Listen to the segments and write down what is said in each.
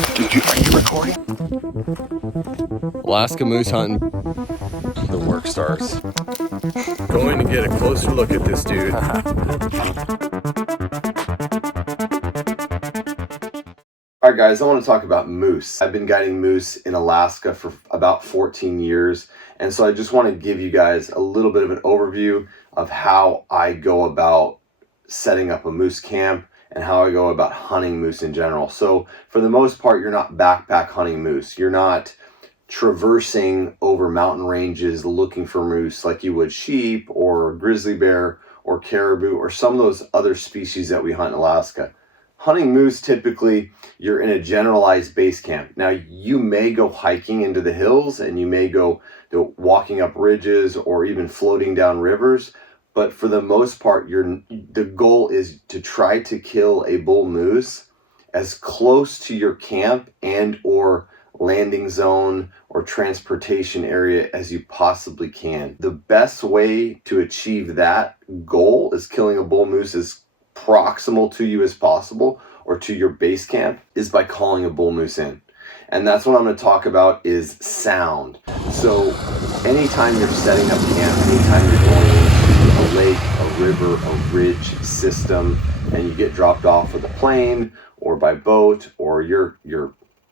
Are you recording? Alaska moose hunting. The work starts. Going to get a closer look at this dude. All right, guys, I want to talk about moose. I've been guiding moose in Alaska for about 14 years, and so I just want to give you guys a little bit of an overview of how I go about setting up a moose camp and how I go about hunting moose in general. So for the most part, you're not backpack hunting moose. You're not traversing over mountain ranges looking for moose like you would sheep or grizzly bear or caribou or some of those other species that we hunt in Alaska. Hunting moose, typically, you're in a generalized base camp. Now, you may go hiking into the hills and you may go walking up ridges or even floating down rivers. But for the most part, the goal is to try to kill a bull moose as close to your camp and or landing zone or transportation area as you possibly can. The best way to achieve that goal is killing a bull moose as proximal to you as possible or to your base camp is by calling a bull moose in. And that's what I'm going to talk about is sound. So anytime you're setting up camp, anytime you're going into a lake, a river, a ridge system, and you get dropped off with a plane or by boat or your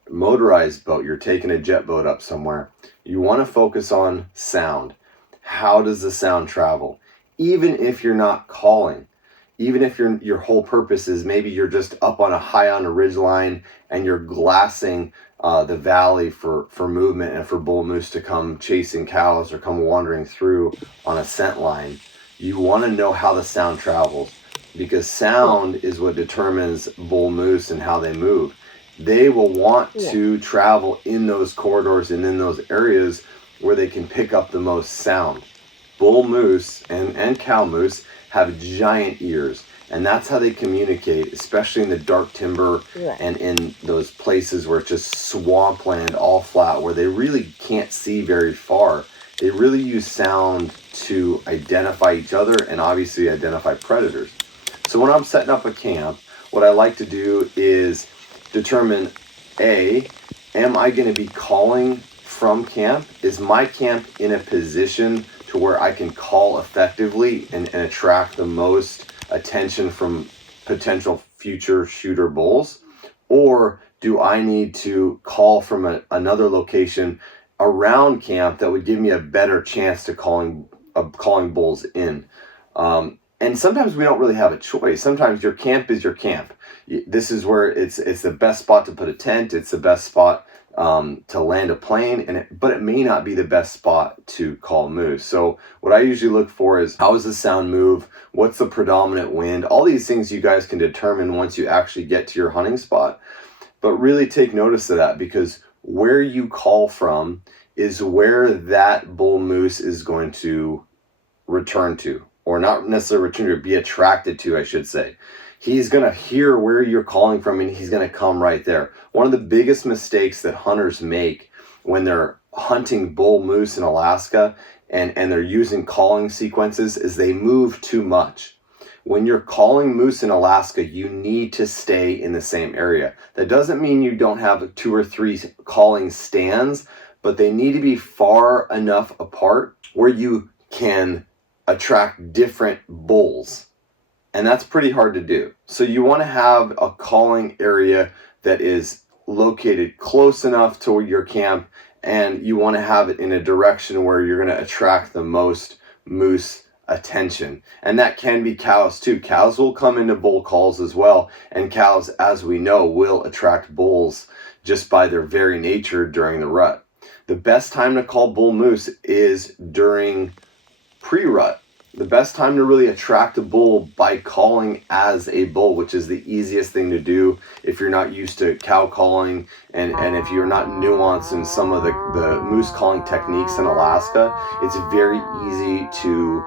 motorized boat, you're taking a jet boat up somewhere, you want to focus on sound. How does the sound travel? Even if you're not calling, even if your whole purpose is maybe you're just up on a ridge line and you're glassing the valley for movement and for bull moose to come chasing cows or come wandering through on a scent line, you want to know how the sound travels, because sound is what determines bull moose and how they move. They will want to travel in those corridors and in those areas where they can pick up the most sound. Bull moose and cow moose have giant ears, and that's how they communicate, especially in the dark timber and in those places where it's just swampland, all flat, where they really can't see very far. They really use sound to identify each other and obviously identify predators. So when I'm setting up a camp, what I like to do is determine, am I going to be calling from camp? Is my camp in a position to where I can call effectively and attract the most attention from potential future shooter bulls? Or do I need to call from another location around camp that would give me a better chance to calling bulls in? And sometimes we don't really have a choice. Sometimes your camp is your camp. This is where it's the best spot to put a tent. It's the best spot to land a plane, but it may not be the best spot to call moose. So what I usually look for is, how does the sound move? What's the predominant wind? All these things you guys can determine once you actually get to your hunting spot. But really take notice of that, because where you call from is where that bull moose is going to return to, or not necessarily return to, be attracted to, I should say. He's going to hear where you're calling from and he's going to come right there. One of the biggest mistakes that hunters make when they're hunting bull moose in Alaska and they're using calling sequences is they move too much. When you're calling moose in Alaska, you need to stay in the same area. That doesn't mean you don't have 2 or 3 calling stands, but they need to be far enough apart where you can attract different bulls. And that's pretty hard to do. So you want to have a calling area that is located close enough to your camp, and you want to have it in a direction where you're going to attract the most moose attention. And that can be cows too. Cows will come into bull calls as well, and cows, as we know, will attract bulls just by their very nature during the rut. The best time to call bull moose is during pre-rut. The best time to really attract a bull by calling as a bull, which is the easiest thing to do if you're not used to cow calling and if you're not nuanced in some of the moose calling techniques in Alaska. It's very easy to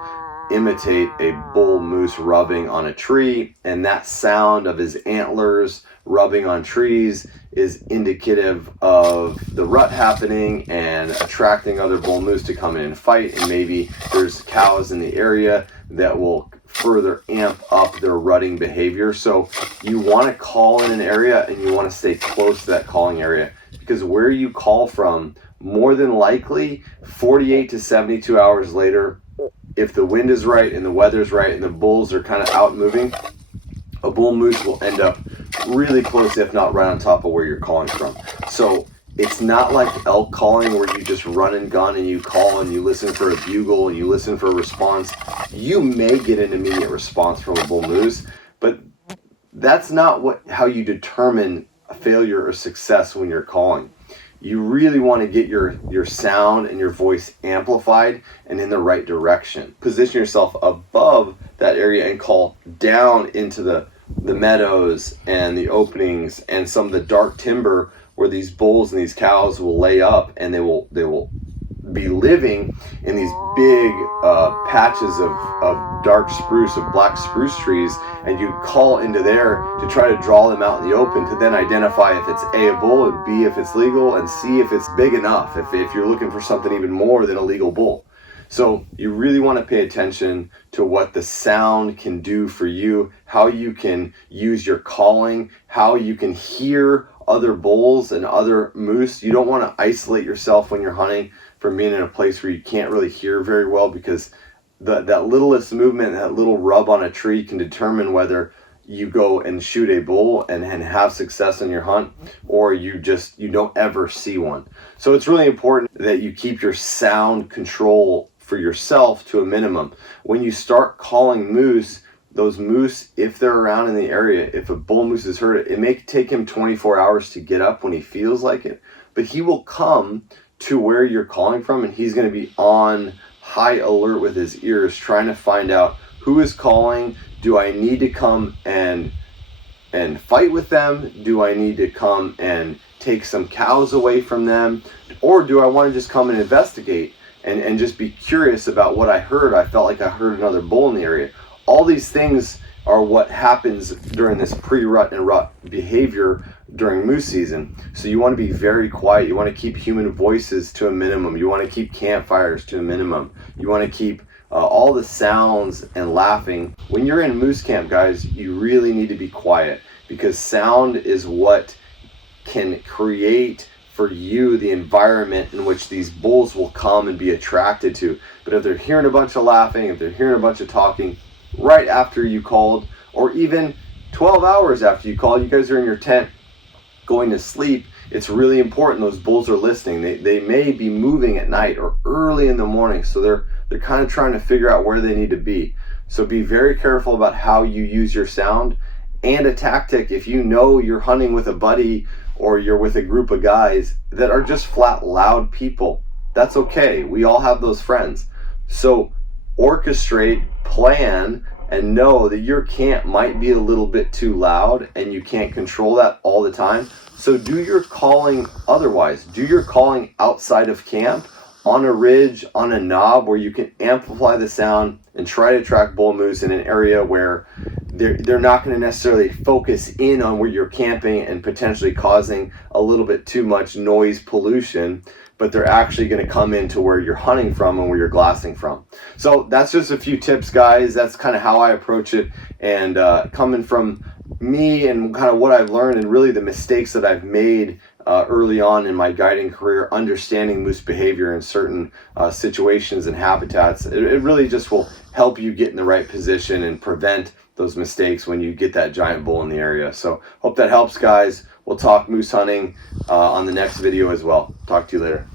imitate a bull moose rubbing on a tree, and that sound of his antlers rubbing on trees is indicative of the rut happening and attracting other bull moose to come in and fight. And maybe there's cows in the area that will further amp up their rutting behavior. So you want to call in an area and you want to stay close to that calling area, because where you call from, more than likely 48 to 72 hours later, if the wind is right and the weather's right and the bulls are kind of out moving, a bull moose will end up really close, if not right on top of where you're calling from. So it's not like elk calling where you just run and gun and you call and you listen for a bugle and you listen for a response. You may get an immediate response from a bull moose, but that's not how you determine a failure or success when you're calling. You really want to get your sound and your voice amplified and in the right direction. Position yourself above that area and call down into the meadows and the openings and some of the dark timber where these bulls and these cows will lay up, and they will be living in these big patches of dark spruce, of black spruce trees, and you call into there to try to draw them out in the open to then identify if it's A, a bull, and B, if it's legal, and C, if it's big enough, if you're looking for something even more than a legal bull. So you really want to pay attention to what the sound can do for you, how you can use your calling, how you can hear other bulls and other moose. You don't want to isolate yourself when you're hunting from being in a place where you can't really hear very well, because that littlest movement, that little rub on a tree can determine whether you go and shoot a bull and have success in your hunt, or you don't ever see one. So it's really important that you keep your sound control for yourself to a minimum. When you start calling moose, those moose, if they're around in the area, if a bull moose is heard, it may take him 24 hours to get up when he feels like it, but he will come to where you're calling from, and he's going to be on high alert with his ears, trying to find out who is calling. Do I need to come and fight with them? Do I need to come and take some cows away from them? Or do I want to just come and investigate and just be curious about what I heard? I felt like I heard another bull in the area. All these things are what happens during this pre-rut and rut behavior during moose season. So you want to be very quiet. You want to keep human voices to a minimum. You want to keep campfires to a minimum. You want to keep all the sounds and laughing. When you're in moose camp, guys, you really need to be quiet, because sound is what can create for you the environment in which these bulls will come and be attracted to. But if they're hearing a bunch of laughing, if they're hearing a bunch of talking right after you called, or even 12 hours after you called, you guys are in your tent going to sleep, it's really important those bulls are listening. They may be moving at night or early in the morning, so they're kind of trying to figure out where they need to be. So be very careful about how you use your sound. And a tactic, if you know you're hunting with a buddy or you're with a group of guys that are just flat loud people, that's okay. We all have those friends. So orchestrate, plan, and know that your camp might be a little bit too loud and you can't control that all the time. So do your calling otherwise. Do your calling outside of camp, on a ridge, on a knob, where you can amplify the sound and try to track bull moose in an area where they're not going to necessarily focus in on where you're camping and potentially causing a little bit too much noise pollution, but they're actually going to come into where you're hunting from and where you're glassing from. So that's just a few tips, guys. That's kind of how I approach it, and coming from me and kind of what I've learned and really the mistakes that I've made early on in my guiding career, understanding moose behavior in certain situations and habitats. It really just will help you get in the right position and prevent those mistakes when you get that giant bull in the area. So hope that helps, guys. We'll talk moose hunting on the next video as well. Talk to you later.